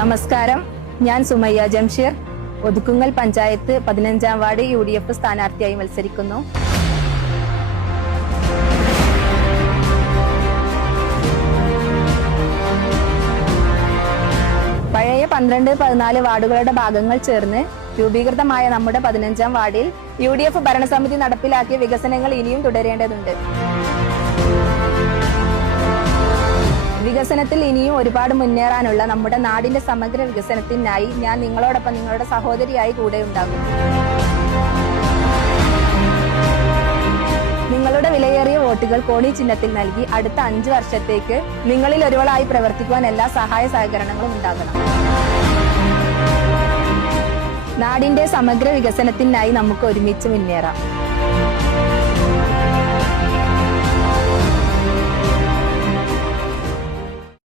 നമസ്കാരം, ഞാൻ Sumayya Jamsheer. Othukkungal panchayat 15-ാം ward UDF സ്ഥാനാർത്ഥിയായി മത്സരിക്കുന്നു. പഴയ 12-14 വാർഡുകളുടെ ഭാഗങ്ങൾ ചേർന്ന് രൂപീകൃതമായ നമ്മുടെ 15-ാം വാർഡിൽ UDF ഭരണസമിതി നടപ്പിലാക്കിയ വികസനങ്ങൾ ഇനിയും തുടരേണ്ടതുണ്ട്. വികസനത്തിൽ ഇനിയും ഒരുപാട് മുന്നേറാനുള്ള നമ്മുടെ നാടിന്റെ സമഗ്ര വികസനത്തിനായി ഞാൻ നിങ്ങളോടൊപ്പം നിങ്ങളുടെ സഹോദരിയായി കൂടെ ഉണ്ടാകും. നിങ്ങളുടെ വിലയേറിയ വോട്ടുകൾ കോണി ചിഹ്നത്തിൽ നൽകി അടുത്ത 5 വർഷത്തേക്ക് നിങ്ങളിൽ ഒരുവളായി പ്രവർത്തിക്കുവാൻ എല്ലാ സഹായ സഹകരണങ്ങളും ഉണ്ടാകണം. നാടിന്റെ സമഗ്ര വികസനത്തിനായി നമുക്ക് ഒരുമിച്ച് മുന്നേറാം.